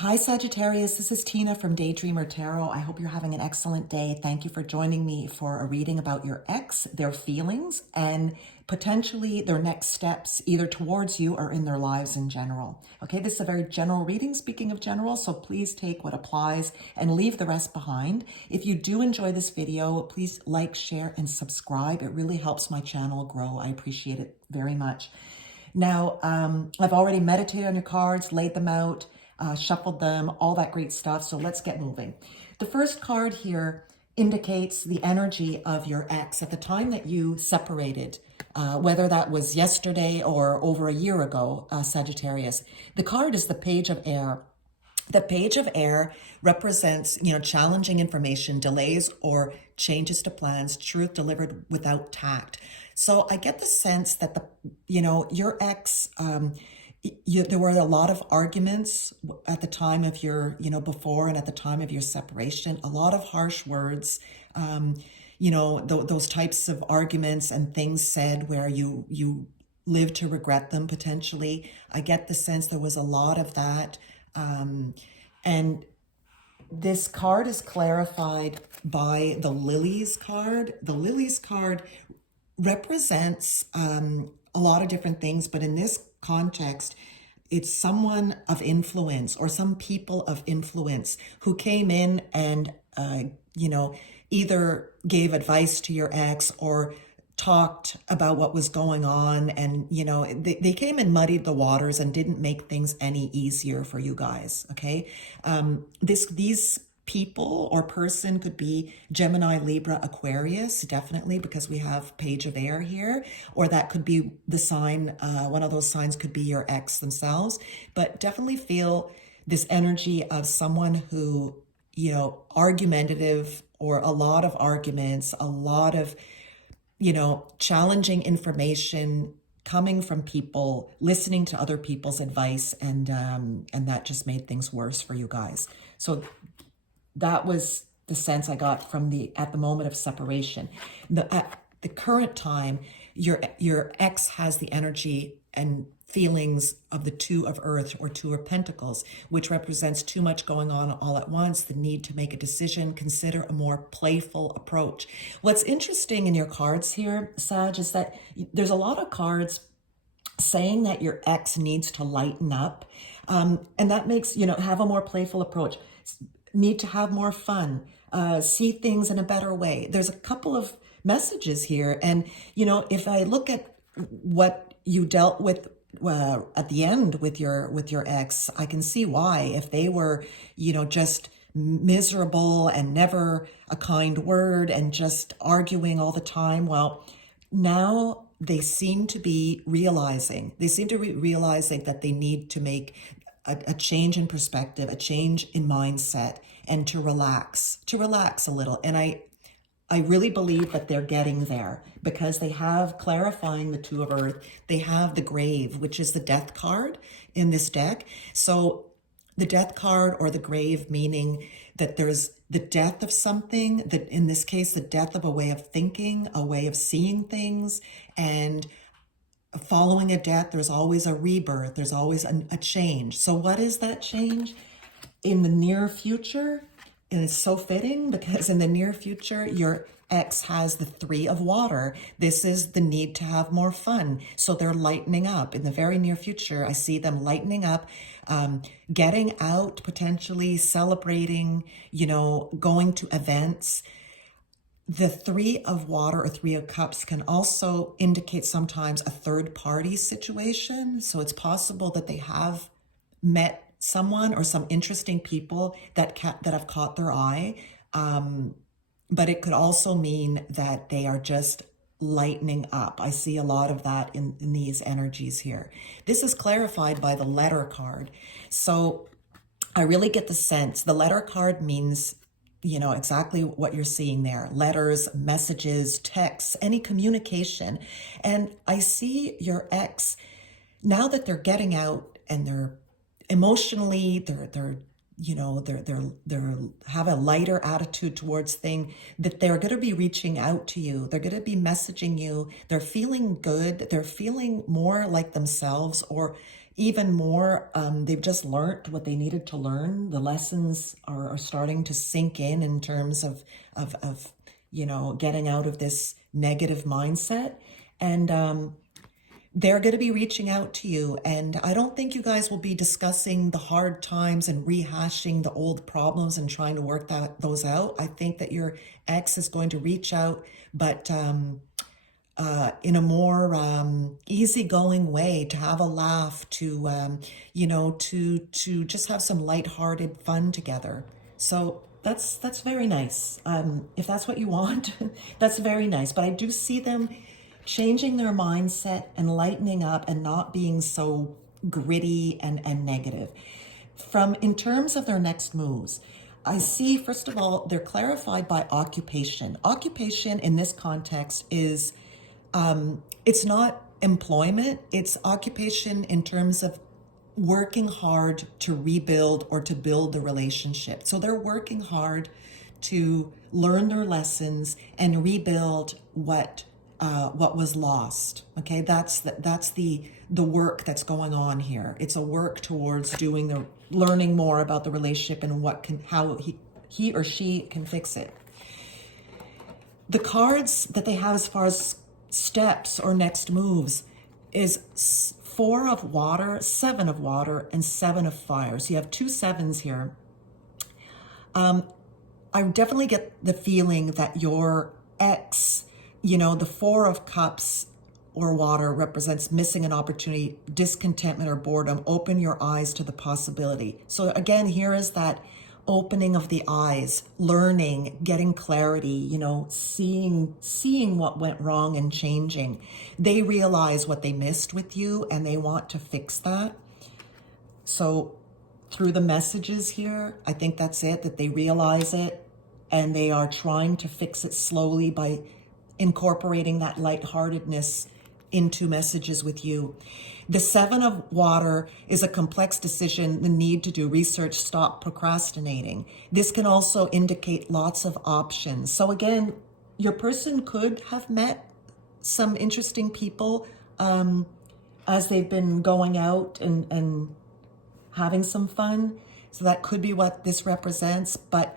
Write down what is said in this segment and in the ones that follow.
Hi, Sagittarius. This is Tina from Daydreamer Tarot. I hope you're having an excellent day. Thank you for joining me for a reading about your ex, their feelings, and potentially their next steps, either towards you or in their lives in general. Okay, this is a very general reading, speaking of general, so please take what applies and leave the rest behind. If you do enjoy this video, please like, share, and subscribe. It really helps my channel grow. I appreciate it very much. Now, I've already meditated on your cards, laid them out, shuffled them, all that great stuff. So let's get moving. The first card here indicates the energy of your ex at the time that you separated, whether that was yesterday or over a year ago, Sagittarius. The card is the Page of Air. The Page of Air represents, challenging information, delays or changes to plans, truth delivered without tact. So I get the sense that your ex, there were a lot of arguments at the time of your, before and at the time of your separation, a lot of harsh words, those types of arguments and things said where you live to regret them potentially. I get the sense there was a lot of that. And this card is clarified by the Lilies card. The Lilies card represents a lot of different things, but in this context, it's someone of influence or some people of influence who came in and, either gave advice to your ex or talked about what was going on, and they came and muddied the waters and didn't make things any easier for you guys. Okay, these people or person could be Gemini, Libra, Aquarius, definitely, because we have Page of Air here, or that could be the sign, one of those signs could be your ex themselves, but definitely feel this energy of someone who, argumentative, or a lot of arguments, a lot of challenging information coming from people, listening to other people's advice, and that just made things worse for you guys. So that was the sense I got from at the moment of separation. At the current time, your ex has the energy and feelings of the Two of Earth or Two of Pentacles, which represents too much going on all at once, the need to make a decision, consider a more playful approach. What's interesting in your cards here, Sag, is that there's a lot of cards saying that your ex needs to lighten up, and that makes, have a more playful approach, need to have more fun, see things in a better way. There's a couple of messages here, and if I look at what you dealt with at the end with your ex, I can see why. If they were, just miserable and never a kind word and just arguing all the time, well, now they seem to be realizing. They seem to be realizing that they need to make a change in perspective, a change in mindset, and to relax a little. And I really believe that they're getting there because they have clarifying the Two of Earth. They have the Grave, which is the Death card in this deck. So the Death card, or the Grave, meaning that there's the death of something, that in this case, the death of a way of thinking, a way of seeing things, and following a death, there's always a rebirth, there's always a change. So what is that change? In the near future, and it's so fitting because in the near future, your ex has the Three of Water. This is the need to have more fun. So they're lightening up. In the very near future, I see them lightening up, getting out, potentially celebrating, going to events. The Three of Water or Three of Cups can also indicate sometimes a third party situation. So it's possible that they have met someone or some interesting people that have caught their eye. But it could also mean that they are just lightening up. I see a lot of that in these energies here. This is clarified by the Letter card. So I really get the sense the Letter card means, exactly what you're seeing there. Letters, messages, texts, any communication. And I see your ex, now that they're getting out and they're emotionally, they're have a lighter attitude towards things, that they're going to be reaching out to you. They're going to be messaging you. They're feeling good. They're feeling more like themselves, or even more. They've just learned what they needed to learn. The lessons are starting to sink in terms of getting out of this negative mindset. And they're going to be reaching out to you. And I don't think you guys will be discussing the hard times and rehashing the old problems and trying to work those out. I think that your ex is going to reach out, but in a more easygoing way, to have a laugh, to to just have some lighthearted fun together. So that's very nice. If that's what you want, that's very nice. But I do see them changing their mindset and lightening up and not being so gritty and negative. In terms of their next moves, I see, first of all, they're clarified by occupation. Occupation in this context is, it's not employment, it's occupation in terms of working hard to rebuild or to build the relationship. So they're working hard to learn their lessons and rebuild what was lost. Okay, that's the work that's going on here. It's a work towards learning more about the relationship and how he or she can fix it. The cards that they have as far as steps or next moves is 4 of water, 7 of water, and 7 of fire. So you have 2 sevens here. I definitely get the feeling that your ex, the 4 of cups or water represents missing an opportunity, discontentment, or boredom. Open your eyes to the possibility. So again, here is that opening of the eyes, learning, getting clarity, seeing what went wrong and changing. They realize what they missed with you and they want to fix that. So through the messages here, I think that's it, that they realize it and they are trying to fix it slowly by incorporating that lightheartedness into messages with you. The 7 of water is a complex decision, the need to do research, stop procrastinating. This can also indicate lots of options. So again, your person could have met some interesting people as they've been going out and having some fun. So that could be what this represents. But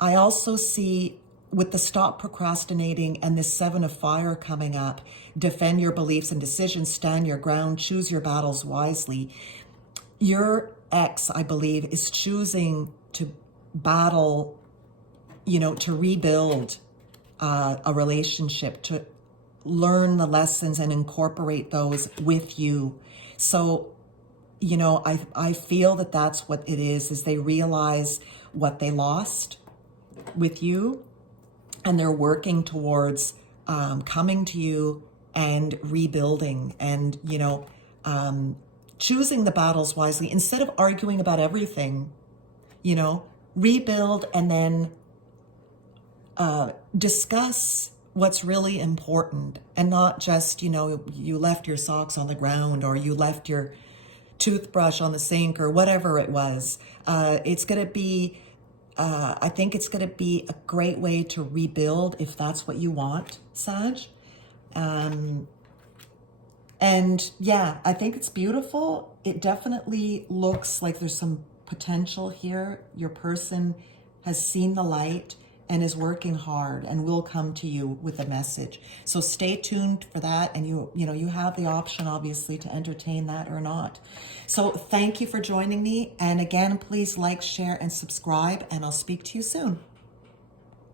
I also see, with the stop procrastinating and this 7 of fire coming up, defend your beliefs and decisions, stand your ground, choose your battles wisely. Your ex, I believe, is choosing to battle, to rebuild a relationship, to learn the lessons and incorporate those with you. So, I feel that that's what it is they realize what they lost with you. And they're working towards coming to you and rebuilding and, choosing the battles wisely instead of arguing about everything, rebuild and then discuss what's really important and not just, you left your socks on the ground or you left your toothbrush on the sink or whatever it was. It's going to be I think it's going to be a great way to rebuild if that's what you want, Sag. And yeah, I think it's beautiful. It definitely looks like there's some potential here. Your person has seen the light and is working hard and will come to you with a message. So stay tuned for that. And you have the option, obviously, to entertain that or not. So thank you for joining me. And again, please like, share, and subscribe, and I'll speak to you soon.